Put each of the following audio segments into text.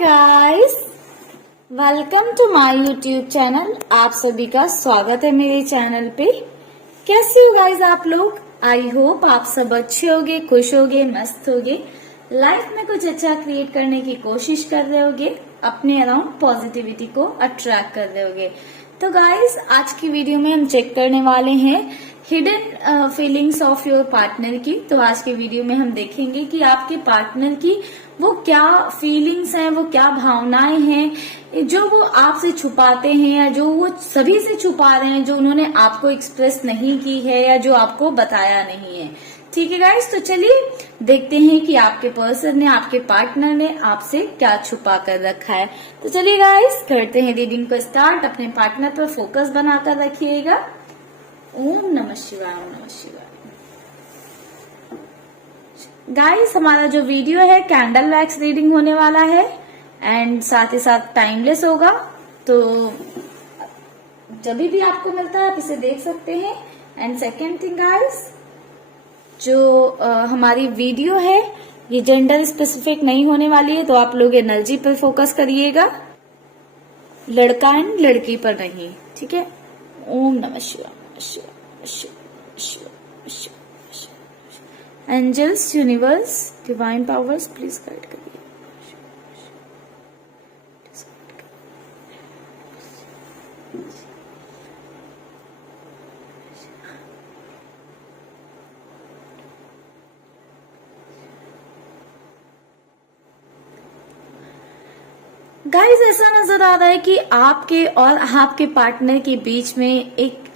Guys, welcome to my YouTube channel. आप सभी का स्वागत है मेरे चैनल पे। कैसे हो गाइस आप लोग? आई होप आप सब अच्छे होगे, खुश होगे, मस्त होगे, लाइफ में कुछ अच्छा क्रिएट करने की कोशिश कर रहे होगे, अपने अराउंड पॉजिटिविटी को अट्रैक्ट कर रहे होगे। तो गाइस, आज की वीडियो में हम चेक करने वाले हैं hidden feelings of your partner की। तो आज के वीडियो में हम देखेंगे कि आपके पार्टनर की वो क्या फीलिंग्स हैं, वो क्या भावनाएं हैं जो वो आपसे छुपाते हैं या जो वो सभी से छुपा रहे हैं, जो उन्होंने आपको एक्सप्रेस नहीं की है या जो आपको बताया नहीं है। ठीक है गाइस, तो चलिए देखते हैं कि आपके पर्सन ने, आपके पार्टनर ने आपसे क्या छुपा कर रखा है। तो चलिए गाइस, करते हैं रीडिंग को स्टार्ट। अपने पार्टनर पर फोकस बनाकर रखिएगा। ओम नमः शिवाय, ओम नमः शिवाय। गाइस, हमारा जो वीडियो है कैंडल वैक्स रीडिंग होने वाला है एंड साथ ही साथ टाइमलेस होगा। तो जब भी आपको मिलता है आप इसे देख सकते हैं। एंड सेकेंड थिंग गाइस, जो हमारी वीडियो है ये जेंडर स्पेसिफिक नहीं होने वाली है, तो आप लोग एनर्जी पर फोकस करिएगा, लड़का एंड लड़की पर नहीं। ठीक है। ओम नमः शिवाय, शिवाय, शिवाय, शिवाय, शिवाय। Angels, universe, divine powers, please guide करिए। गाइस, ऐसा नजर आ रहा है कि आपके और आपके पार्टनर के बीच में एक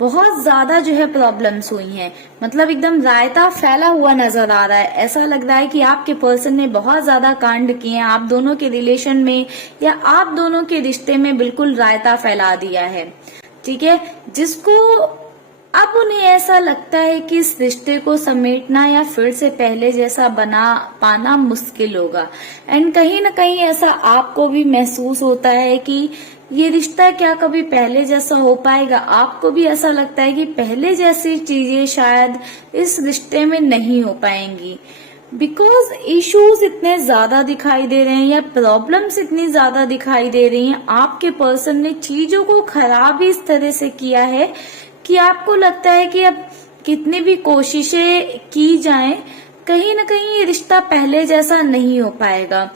बहुत ज्यादा जो है प्रॉब्लम्स हुई हैं। मतलब एकदम रायता फैला हुआ नजर आ रहा है। ऐसा लग रहा है कि आपके पर्सन ने बहुत ज्यादा कांड किए हैं आप दोनों के रिलेशन में, या आप दोनों के रिश्ते में बिल्कुल रायता फैला दिया है। ठीक है, जिसको अब उन्हें ऐसा लगता है कि इस रिश्ते को समेटना या फिर से पहले जैसा बना पाना मुश्किल होगा। एंड कहीं ना कहीं ऐसा आपको भी महसूस होता है कि ये रिश्ता क्या कभी पहले जैसा हो पाएगा। आपको भी ऐसा लगता है कि पहले जैसी चीजें शायद इस रिश्ते में नहीं हो पाएंगी, बिकॉज इश्यूज इतने ज्यादा दिखाई दे रहे हैं या प्रॉब्लम्स इतनी ज्यादा दिखाई दे रही हैं। आपके पर्सन ने चीजों को खराब ही इस तरह से किया है कि आपको लगता है कि अब कितनी भी कोशिशें की जाएं, कहीं ना कहीं ये रिश्ता पहले जैसा नहीं हो पाएगा।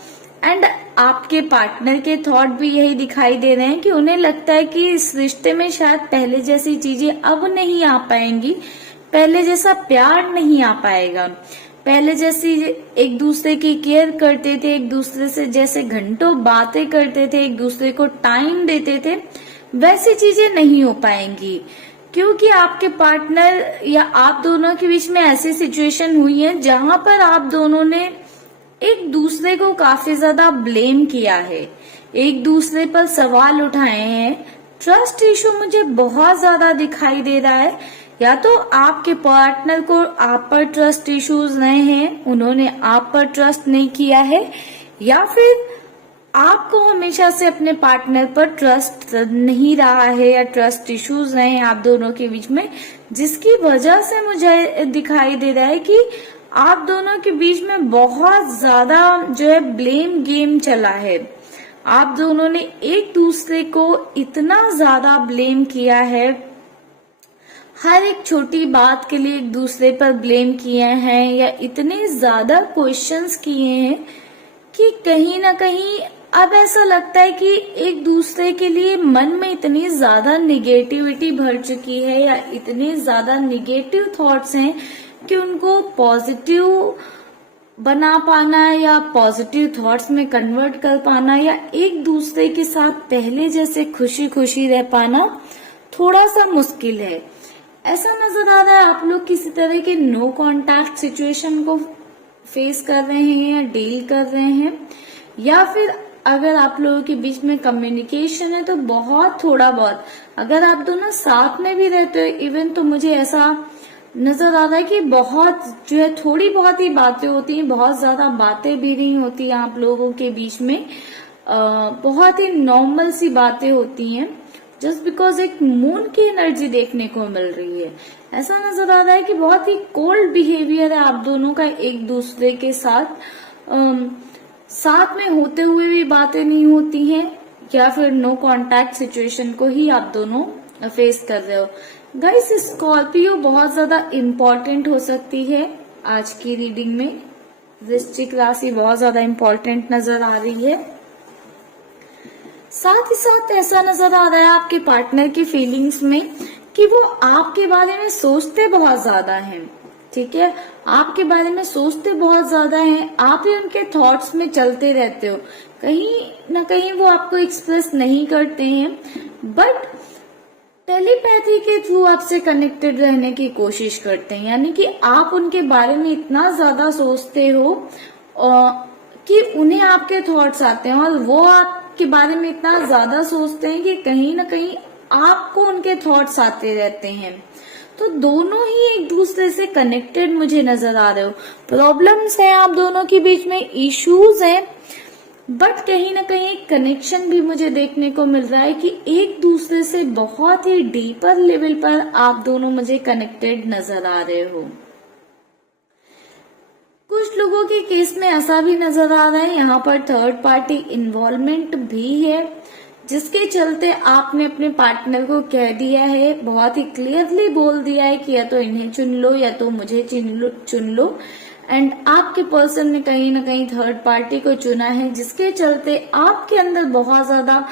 एंड आपके पार्टनर के थॉट भी यही दिखाई दे रहे हैं कि उन्हें लगता है कि इस रिश्ते में शायद पहले जैसी चीजें अब नहीं आ पाएंगी, पहले जैसा प्यार नहीं आ पाएगा, पहले जैसी एक दूसरे की केयर करते थे, एक दूसरे से जैसे घंटों बातें करते थे, एक दूसरे को टाइम देते थे, वैसी चीजें नहीं हो पाएंगी। क्योंकि आपके पार्टनर या आप दोनों के बीच में ऐसी सिचुएशन हुई है जहां पर आप दोनों ने एक दूसरे को काफी ज्यादा ब्लेम किया है, एक दूसरे पर सवाल उठाए हैं। ट्रस्ट इशू मुझे बहुत ज्यादा दिखाई दे रहा है। या तो आपके पार्टनर को आप पर ट्रस्ट इश्यूज रहे हैं, उन्होंने आप पर ट्रस्ट नहीं किया है, या फिर आपको हमेशा से अपने पार्टनर पर ट्रस्ट नहीं रहा है या ट्रस्ट इश्यूज रहे हैं आप दोनों के बीच में, जिसकी वजह से मुझे दिखाई दे रहा है कि आप दोनों के बीच में बहुत ज्यादा जो है ब्लेम गेम चला है। आप दोनों ने एक दूसरे को इतना ज्यादा ब्लेम किया है, हर एक छोटी बात के लिए एक दूसरे पर ब्लेम किए हैं, या इतने ज्यादा क्वेश्चंस किए हैं कि कहीं ना कहीं अब ऐसा लगता है कि एक दूसरे के लिए मन में इतनी ज्यादा निगेटिविटी भर चुकी है या इतने ज्यादा निगेटिव थॉट्स हैं कि उनको पॉजिटिव बना पाना या पॉजिटिव थॉट्स में कन्वर्ट कर पाना या एक दूसरे के साथ पहले जैसे खुशी खुशी रह पाना थोड़ा सा मुश्किल है। ऐसा नजर आ रहा है आप लोग किसी तरह के नो कॉन्टैक्ट सिचुएशन को फेस कर रहे हैं या डील कर रहे हैं, या फिर अगर आप लोगों के बीच में कम्युनिकेशन है तो बहुत थोड़ा बहुत, अगर आप दोनों साथ में भी रहते हो इवन, तो मुझे ऐसा नजर आ रहा है कि बहुत जो है थोड़ी बहुत ही बातें होती हैं, बहुत ज्यादा बातें भी नहीं होती आप लोगों के बीच में। बहुत ही नॉर्मल सी बातें होती हैं, जस्ट बिकॉज एक मून की एनर्जी देखने को मिल रही है। ऐसा नजर आ रहा है कि बहुत ही कोल्ड बिहेवियर है आप दोनों का एक दूसरे के साथ। साथ में होते हुए भी बातें नहीं होती हैं, या फिर नो कांटेक्ट सिचुएशन को ही आप दोनों फेस कर रहे हो। गाइस, स्कॉर्पियो बहुत ज्यादा इम्पोर्टेंट हो सकती है आज की रीडिंग में। वृश्चिक राशि बहुत ज्यादा इम्पोर्टेंट नजर आ रही है। साथ ही साथ ऐसा नजर आ रहा है आपके पार्टनर की फीलिंग्स में कि वो आपके बारे में सोचते बहुत ज्यादा हैं। ठीक है, आपके बारे में सोचते बहुत ज्यादा हैं, आप ही उनके थॉट्स में चलते रहते हो। कहीं ना कहीं वो आपको एक्सप्रेस नहीं करते हैं, बट टेलीपैथी के थ्रू आपसे कनेक्टेड रहने की कोशिश करते हैं। यानी कि आप उनके बारे में इतना ज्यादा सोचते हो कि उन्हें आपके थॉट्स आते हैं, और वो आपके बारे में इतना ज्यादा सोचते हैं कि कहीं ना कहीं आपको उनके थॉट्स आते रहते हैं। तो दोनों ही एक दूसरे से कनेक्टेड मुझे नजर आ रहे हो। प्रॉब्लम्स हैं आप दोनों के बीच में, इश्यूज हैं, बट कहीं ना कहीं कनेक्शन भी मुझे देखने को मिल रहा है कि एक दूसरे से बहुत ही डीपर लेवल पर आप दोनों मुझे कनेक्टेड नजर आ रहे हो। कुछ लोगों के केस में ऐसा भी नजर आ रहा है, यहाँ पर थर्ड पार्टी इन्वॉल्वमेंट भी है, जिसके चलते आपने अपने पार्टनर को कह दिया है, बहुत ही क्लियरली बोल दिया है कि या तो इन्हें चुन लो या तो मुझे चुन लो। एंड आपके पर्सन ने कहीं ना कहीं थर्ड पार्टी को चुना है, जिसके चलते आपके अंदर बहुत ज्यादा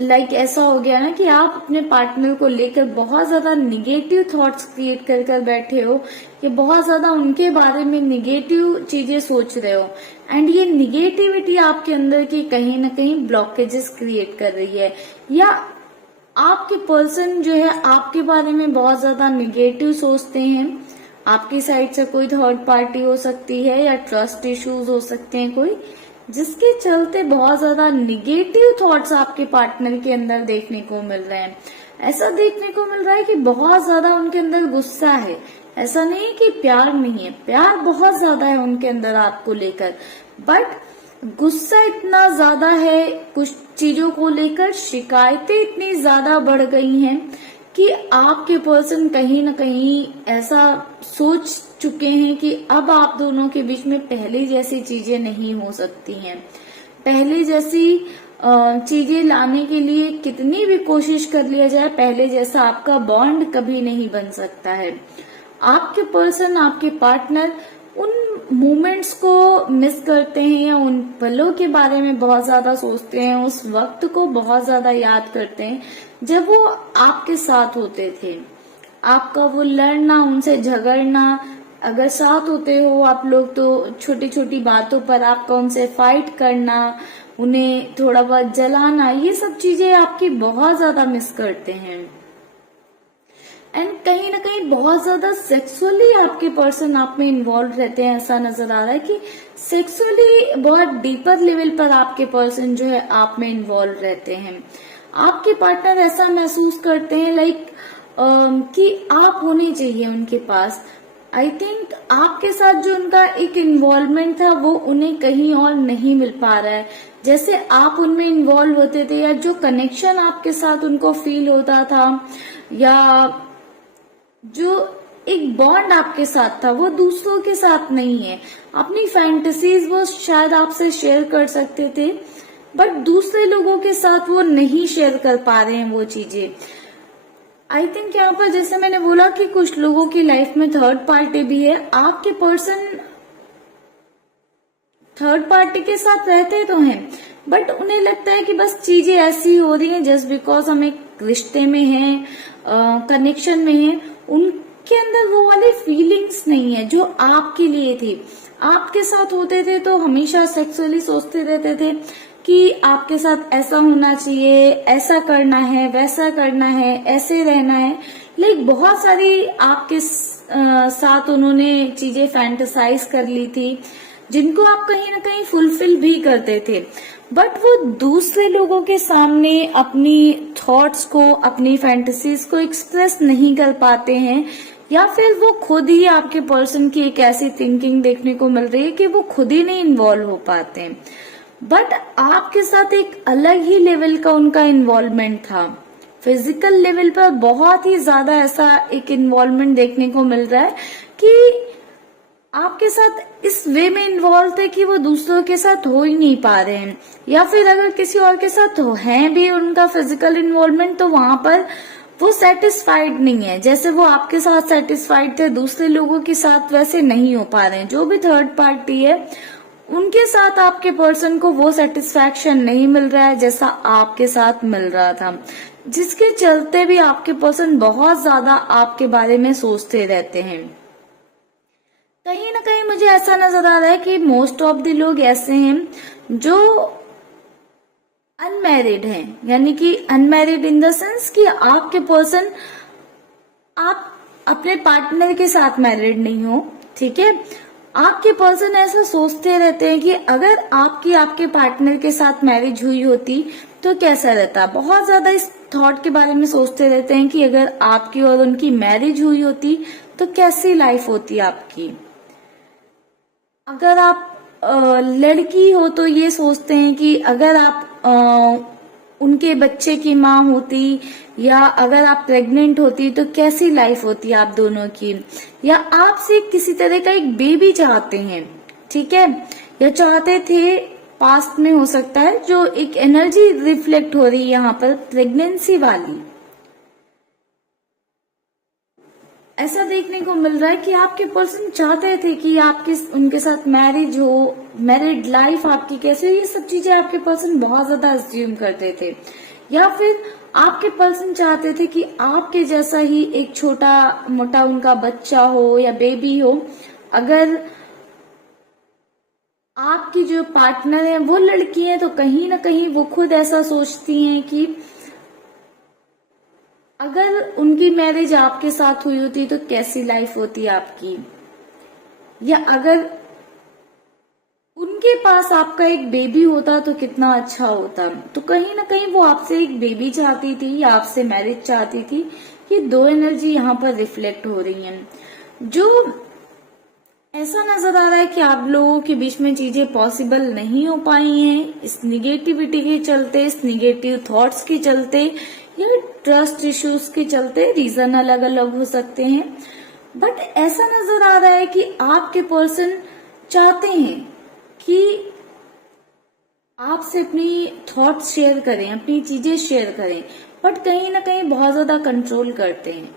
लाइक ऐसा हो गया ना कि आप अपने पार्टनर को लेकर बहुत ज्यादा निगेटिव थॉट्स क्रिएट कर कर बैठे हो, कि बहुत ज्यादा उनके बारे में निगेटिव चीजें सोच रहे हो। एंड ये निगेटिविटी आपके अंदर की कहीं ना कहीं ब्लॉकेजेस क्रिएट कर रही है, या आपके पर्सन जो है आपके बारे में बहुत ज्यादा निगेटिव सोचते हैं। आपकी साइड से कोई थर्ड पार्टी हो सकती है, या ट्रस्ट इश्यूज हो सकते हैं कोई, जिसके चलते बहुत ज्यादा निगेटिव थॉट्स आपके पार्टनर के अंदर देखने को मिल रहे हैं। ऐसा देखने को मिल रहा है कि बहुत ज्यादा उनके अंदर गुस्सा है। ऐसा नहीं कि प्यार नहीं है, प्यार बहुत ज्यादा है उनके अंदर आपको लेकर, बट गुस्सा इतना ज्यादा है कुछ चीजों को लेकर, शिकायतें इतनी ज्यादा बढ़ गई हैं कि आपके पर्सन कहीं ना कहीं ऐसा सोच चुके हैं कि अब आप दोनों के बीच में पहले जैसी चीजें नहीं हो सकती हैं। पहले जैसी चीजें लाने के लिए कितनी भी कोशिश कर लिया जाए, पहले जैसा आपका बॉन्ड कभी नहीं बन सकता है। आपके पर्सन, आपके पार्टनर उन मोमेंट्स को मिस करते हैं, या उन पलों के बारे में बहुत ज्यादा सोचते हैं, उस वक्त को बहुत ज्यादा याद करते हैं जब वो आपके साथ होते थे। आपका वो लड़ना, उनसे झगड़ना, अगर साथ होते हो आप लोग तो छोटी छोटी बातों पर आपका उनसे फाइट करना, उन्हें थोड़ा बहुत जलाना, ये सब चीजें आपकी बहुत ज्यादा मिस करते हैं। एंड कहीं ना कहीं बहुत ज्यादा सेक्सुअली आपके पर्सन आप में इन्वॉल्व रहते हैं। ऐसा नजर आ रहा है कि सेक्सुअली बहुत डीपर लेवल पर आपके पर्सन जो है आप में इन्वॉल्व रहते हैं। आपके पार्टनर ऐसा महसूस करते हैं लाइक कि आप होने चाहिए उनके पास। आई थिंक आपके साथ जो उनका एक इन्वॉल्वमेंट था वो उन्हें कहीं और नहीं मिल पा रहा है। जैसे आप उनमें इन्वॉल्व होते थे, या जो कनेक्शन आपके साथ उनको फील होता था, या जो एक बॉन्ड आपके साथ था, वो दूसरों के साथ नहीं है। अपनी फैंटेसीज वो शायद आपसे शेयर कर सकते थे, बट दूसरे लोगों के साथ वो नहीं शेयर कर पा रहे हैं वो चीजें। आई थिंक यहाँ पर जैसे मैंने बोला कि कुछ लोगों की लाइफ में थर्ड पार्टी भी है। आपके पर्सन थर्ड पार्टी के साथ रहते तो हैं, बट उन्हें लगता है कि बस चीजें ऐसी हो रही हैं जस्ट बिकॉज हम एक रिश्ते में हैं, कनेक्शन में हैं। उनके अंदर वो वाली फीलिंग्स नहीं है जो आपके लिए थी। आपके साथ होते थे तो हमेशा सेक्सुअली सोचते रहते थे कि आपके साथ ऐसा होना चाहिए, ऐसा करना है, वैसा करना है, ऐसे रहना है। लाइक बहुत सारी आपके साथ उन्होंने चीजें फैंटेसाइज कर ली थी, जिनको आप कहीं ना कहीं फुलफिल भी करते थे, बट वो दूसरे लोगों के सामने अपनी थॉट्स को, अपनी फैंटेसीज को एक्सप्रेस नहीं कर पाते हैं, या फिर वो खुद ही आपके पर्सन की एक ऐसी थिंकिंग देखने को मिल रही है कि वो खुद ही नहीं इन्वॉल्व हो पाते हैं। बट आपके साथ एक अलग ही लेवल का उनका इन्वॉल्वमेंट था। फिजिकल लेवल पर बहुत ही ज्यादा ऐसा एक इन्वॉल्वमेंट देखने को मिल रहा है कि आपके साथ इस वे में इन्वॉल्व थे कि वो दूसरों के साथ हो ही नहीं पा रहे हैं, या फिर अगर किसी और के साथ हो है भी उनका फिजिकल इन्वॉल्वमेंट, तो वहां पर वो सेटिस्फाइड नहीं है। जैसे वो आपके साथ सेटिस्फाइड थे, दूसरे लोगों के साथ वैसे नहीं हो पा रहे हैं। जो भी थर्ड पार्टी है उनके साथ आपके पर्सन को वो सेटिस्फैक्शन नहीं मिल रहा है जैसा आपके साथ मिल रहा था, जिसके चलते भी आपके पर्सन बहुत ज्यादा आपके बारे में सोचते रहते हैं। कहीं ना कहीं मुझे ऐसा नजर आ रहा है कि मोस्ट ऑफ द लोग ऐसे हैं जो अनमैरिड हैं, यानी कि अनमैरिड इन द सेंस कि आपके पर्सन, आप अपने पार्टनर के साथ मैरिड नहीं हो, ठीक है। आपके पर्सन ऐसा सोचते रहते हैं कि अगर आपकी आपके पार्टनर के साथ मैरिज हुई होती तो कैसा रहता। बहुत ज्यादा इस थॉट के बारे में सोचते रहते हैं कि अगर आपकी और उनकी मैरिज हुई होती तो कैसी लाइफ होती आपकी। अगर आप लड़की हो तो ये सोचते हैं कि अगर आप उनके बच्चे की माँ होती, या अगर आप प्रेग्नेंट होती तो कैसी लाइफ होती आप दोनों की। या आपसे किसी तरह का एक बेबी चाहते हैं, ठीक है, या चाहते थे, पास्ट में हो सकता है, जो एक एनर्जी रिफ्लेक्ट हो रही है यहाँ पर प्रेगनेंसी वाली। ऐसा देखने को मिल रहा है कि आपके पर्सन चाहते थे कि आपके उनके साथ मैरिज हो, मैरिड लाइफ आपकी कैसे, ये सब चीजें आपके पर्सन बहुत ज्यादा अज्यूम करते थे। या फिर आपके पर्सन चाहते थे कि आपके जैसा ही एक छोटा मोटा उनका बच्चा हो या बेबी हो। अगर आपकी जो पार्टनर है वो लड़की है तो कहीं ना कहीं वो खुद ऐसा सोचती हैं कि अगर उनकी मैरिज आपके साथ हुई होती तो कैसी लाइफ होती आपकी। या अगर उनके पास आपका एक बेबी होता तो कितना अच्छा होता। तो कहीं ना कहीं वो आपसे एक बेबी चाहती थी या आपसे मैरिज चाहती थी। ये दो एनर्जी यहाँ पर रिफ्लेक्ट हो रही हैं। जो ऐसा नजर आ रहा है कि आप लोगों के बीच में चीजें पॉसिबल नहीं हो पाई हैं इस निगेटिविटी के चलते, इस निगेटिव थॉट्स के चलते, या ट्रस्ट इश्यूज के चलते। रीजन अलग अलग हो सकते हैं, बट ऐसा नजर आ रहा है कि आपके पर्सन चाहते हैं कि आपसे अपनी थॉट्स शेयर करें, अपनी चीजें शेयर करें, बट कहीं ना कहीं बहुत ज्यादा कंट्रोल करते हैं।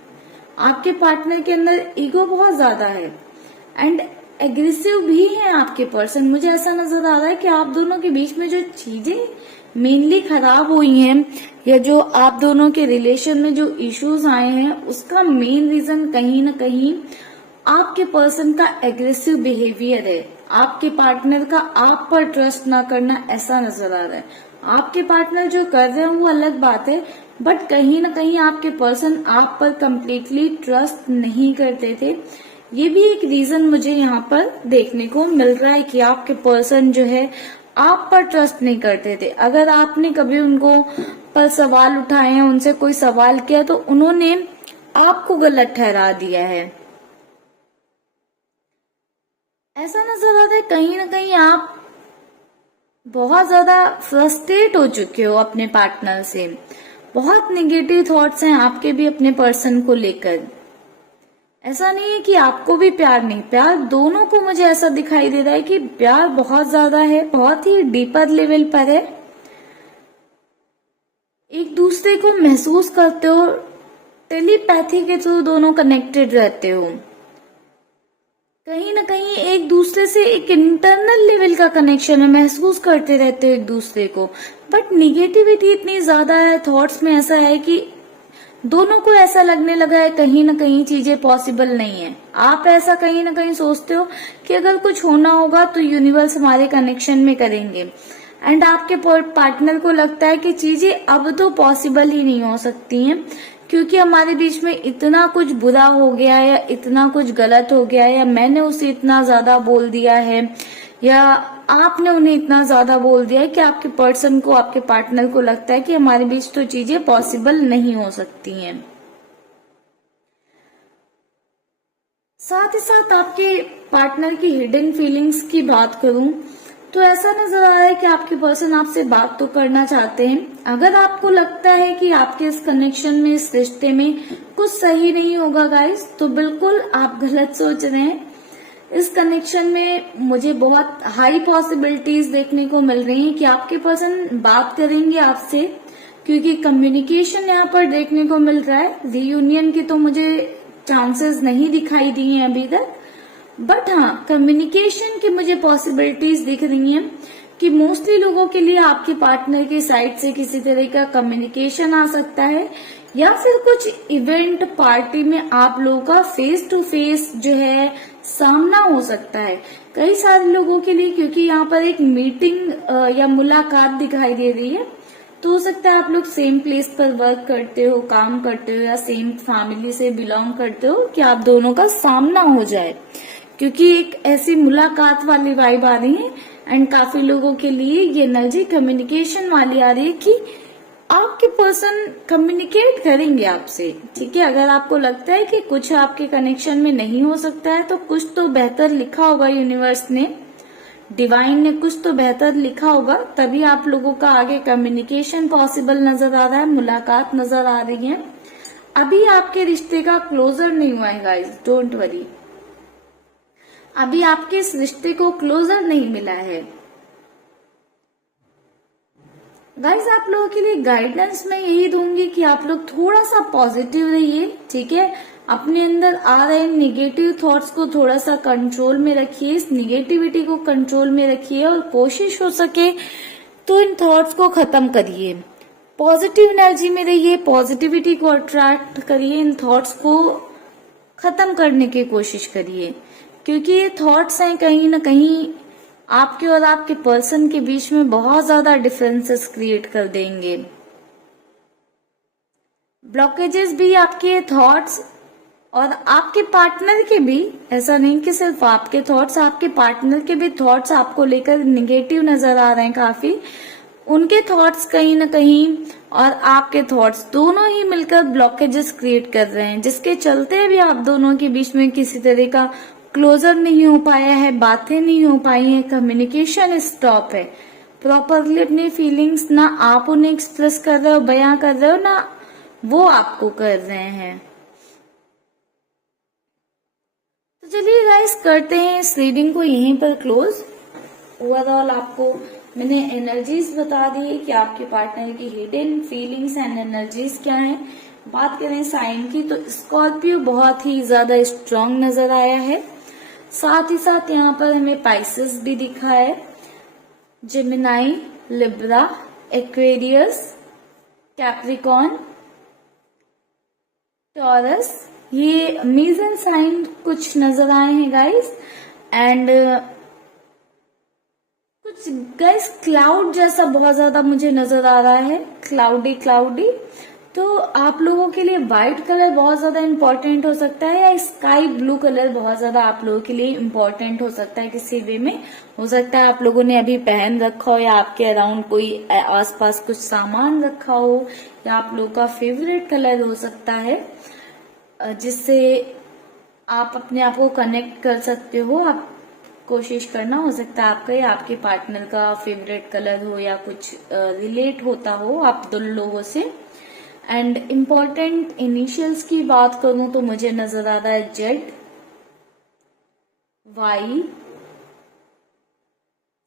आपके पार्टनर के अंदर ईगो बहुत ज्यादा है एंड एग्रेसिव भी है आपके पर्सन। मुझे ऐसा नजर आ रहा है कि आप दोनों के बीच में जो चीजें मेनली खराब हुई हैं, या जो आप दोनों के रिलेशन में जो इश्यूज आए हैं, उसका मेन रीजन कहीं ना कहीं आपके पर्सन का एग्रेसिव बिहेवियर है। आपके पार्टनर का आप पर ट्रस्ट ना करना ऐसा नजर आ रहा है। आपके पार्टनर जो कर रहे हैं वो अलग बात है, बट कहीं ना कहीं आपके पर्सन आप पर कंप्लीटली ट्रस्ट नहीं करते थे। ये भी एक रीजन मुझे यहाँ पर देखने को मिल रहा है कि आपके पर्सन जो है आप पर ट्रस्ट नहीं करते थे। अगर आपने कभी उनको पर सवाल उठाए हैं, उनसे कोई सवाल किया, तो उन्होंने आपको गलत ठहरा दिया है। ऐसा नजर आता है कहीं ना कहीं आप बहुत ज्यादा फ्रस्ट्रेट हो चुके हो अपने पार्टनर से। बहुत निगेटिव थॉट्स हैं आपके भी अपने पर्सन को लेकर। ऐसा नहीं है कि आपको भी प्यार नहीं, प्यार दोनों को मुझे ऐसा दिखाई दे रहा है कि प्यार बहुत ज्यादा है, बहुत ही डीपर लेवल पर है। एक दूसरे को महसूस करते हो, टेलीपैथी के थ्रू दोनों कनेक्टेड रहते हो। कहीं ना कहीं एक दूसरे से एक इंटरनल लेवल का कनेक्शन है, महसूस करते रहते हो एक दूसरे को। बट निगेटिविटी इतनी ज्यादा है, थॉट्स में ऐसा है कि दोनों को ऐसा लगने लगा है कहीं ना कहीं चीजें पॉसिबल नहीं है। आप ऐसा कहीं ना कहीं सोचते हो कि अगर कुछ होना होगा तो यूनिवर्स हमारे कनेक्शन में करेंगे, एंड आपके पार्टनर को लगता है कि चीजें अब तो पॉसिबल ही नहीं हो सकती हैं, क्योंकि हमारे बीच में इतना कुछ बुरा हो गया है, या इतना कुछ गलत हो गया है, या मैंने उसे इतना ज्यादा बोल दिया है, या आपने उन्हें इतना ज्यादा बोल दिया है कि आपके पर्सन को, आपके पार्टनर को लगता है कि हमारे बीच तो चीजें पॉसिबल नहीं हो सकती हैं। साथ ही साथ आपके पार्टनर की हिडन फीलिंग्स की बात करूं तो ऐसा नजर आ रहा है कि आपके पर्सन आपसे बात तो करना चाहते हैं। अगर आपको लगता है कि आपके इस कनेक्शन में, इस रिश्ते में कुछ सही नहीं होगा गाइस, तो बिल्कुल आप गलत सोच रहे हैं। इस कनेक्शन में मुझे बहुत हाई पॉसिबिलिटीज देखने को मिल रही हैं कि आपके पर्सन बात करेंगे आपसे, क्योंकि कम्युनिकेशन यहाँ पर देखने को मिल रहा है। रीयूनियन की तो मुझे चांसेस नहीं दिखाई दी हैं अभी तक, बट हाँ कम्युनिकेशन की मुझे पॉसिबिलिटीज दिख रही हैं कि मोस्टली लोगों के लिए आपके पार्टनर की साइड से किसी तरह का कम्युनिकेशन आ सकता है, या फिर कुछ इवेंट पार्टी में आप लोगों का फेस टू फेस जो है सामना हो सकता है कई सारे लोगों के लिए, क्योंकि यहाँ पर एक मीटिंग या मुलाकात दिखाई दे रही है। तो हो सकता है आप लोग सेम प्लेस पर वर्क करते हो, काम करते हो, या सेम फैमिली से बिलोंग करते हो कि आप दोनों का सामना हो जाए, क्योंकि एक ऐसी मुलाकात वाली वाइब आ रही है। एंड काफी लोगों के लिए ये एनर्जी कम्युनिकेशन वाली आ रही है कि आपके पर्सन कम्युनिकेट करेंगे आपसे, ठीक है। अगर आपको लगता है कि कुछ आपके कनेक्शन में नहीं हो सकता है, तो कुछ तो बेहतर लिखा होगा यूनिवर्स ने, डिवाइन ने कुछ तो बेहतर लिखा होगा, तभी आप लोगों का आगे कम्युनिकेशन पॉसिबल नजर आ रहा है, मुलाकात नजर आ रही है। अभी आपके रिश्ते का क्लोजर नहीं हुआ है गाइस, डोंट वरी, अभी आपके इस रिश्ते को क्लोजर नहीं मिला है। गाइस आप लोगों के लिए गाइडेंस मैं यही दूंगी कि आप लोग थोड़ा सा पॉजिटिव रहिए, ठीक है। अपने अंदर आ रहे निगेटिव थॉट्स को थोड़ा सा कंट्रोल में रखिए, इस निगेटिविटी को कंट्रोल में रखिए, और कोशिश हो सके तो इन थॉट्स को खत्म करिए। पॉजिटिव एनर्जी में रहिए, पॉजिटिविटी को अट्रैक्ट करिए, इन थॉट्स को खत्म करने की कोशिश करिए, क्योंकि ये थॉट्स हैं कहीं ना कहीं आपके और आपके पर्सन के बीच में बहुत ज्यादा डिफरेंसेस क्रिएट कर देंगे। ब्लॉकेजेस भी आपके थॉट्स और आपके पार्टनर के भी, ऐसा नहीं कि सिर्फ आपके थॉट्स, आपके पार्टनर के भी थॉट्स आपको लेकर निगेटिव नजर आ रहे हैं काफी। उनके थॉट्स कहीं ना कहीं और आपके थॉट्स दोनों ही मिलकर ब्लॉकेजेस क्रिएट कर रहे हैं, जिसके चलते भी आप दोनों के बीच में किसी तरह का क्लोजर नहीं हो पाया है, बातें नहीं हो पाई हैं, कम्युनिकेशन स्टॉप है। प्रॉपरली अपनी फीलिंग्स ना आप उन्हें एक्सप्रेस कर रहे हो, बयां कर रहे हो, ना वो आपको कर रहे हैं। तो चलिए गाइस करते हैं इस रीडिंग को यहीं पर क्लोज। ओवरऑल आपको मैंने एनर्जीज बता दी कि आपके पार्टनर की हिडन फीलिंग्स एंड एनर्जीज क्या हैं। बात करें साइन की तो स्कॉर्पियो बहुत ही ज्यादा स्ट्रांग नजर आया है, साथ ही साथ यहाँ पर हमें पाइसेस भी दिखा है, Gemini, Libra, Aquarius, Capricorn, taurus, ये मेजर साइन कुछ नजर आए हैं गाइस। एंड कुछ गाइस क्लाउड जैसा बहुत ज्यादा मुझे नजर आ रहा है, क्लाउडी। तो आप लोगों के लिए व्हाइट कलर बहुत ज्यादा इम्पोर्टेंट हो सकता है, या स्काई ब्लू कलर बहुत ज्यादा आप लोगों के लिए इम्पोर्टेंट हो सकता है। किसी वे में हो सकता है आप लोगों ने अभी पहन रखा हो, या आपके अराउंड कोई आसपास कुछ सामान रखा हो, या आप लोगों का फेवरेट कलर हो सकता है, जिससे आप अपने आप को कनेक्ट कर सकते हो। आप कोशिश करना, हो सकता है आपका या आपके पार्टनर का फेवरेट कलर हो, या कुछ रिलेट होता हो आप दोनों लोगों से। एंड इम्पोर्टेंट इनिशियल्स की बात करूं तो मुझे नजर आ रहा है Z, Y,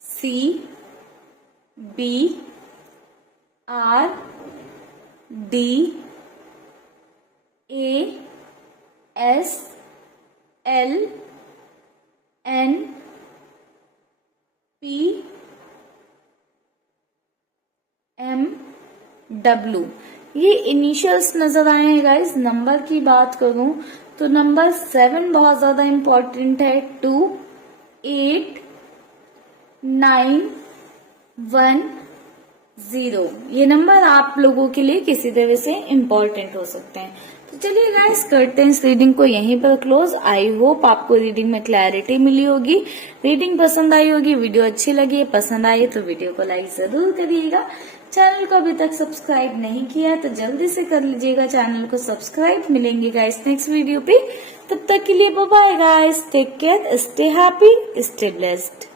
C, B, R, D, A, S, L, N, P, M, W, ये इनिशियल्स नजर आए हैं गाइस। नंबर की बात करूं तो नंबर 7 बहुत ज्यादा इम्पोर्टेंट है, 2, 8, 9, 1, 0, ये नंबर आप लोगों के लिए किसी तरह से इम्पोर्टेंट हो सकते हैं। तो चलिए गाइस करते हैं इस रीडिंग को यहीं पर क्लोज। आई होप आपको रीडिंग में क्लैरिटी मिली होगी, रीडिंग पसंद आई होगी, वीडियो अच्छी लगी है, पसंद आई तो वीडियो को लाइक जरूर करिएगा। चैनल को अभी तक सब्सक्राइब नहीं किया है तो जल्दी से कर लीजिएगा चैनल को सब्सक्राइब। मिलेंगे गाइस नेक्स्ट वीडियो पे, तब तक के लिए bye bye guys, take care, stay happy, stay blessed.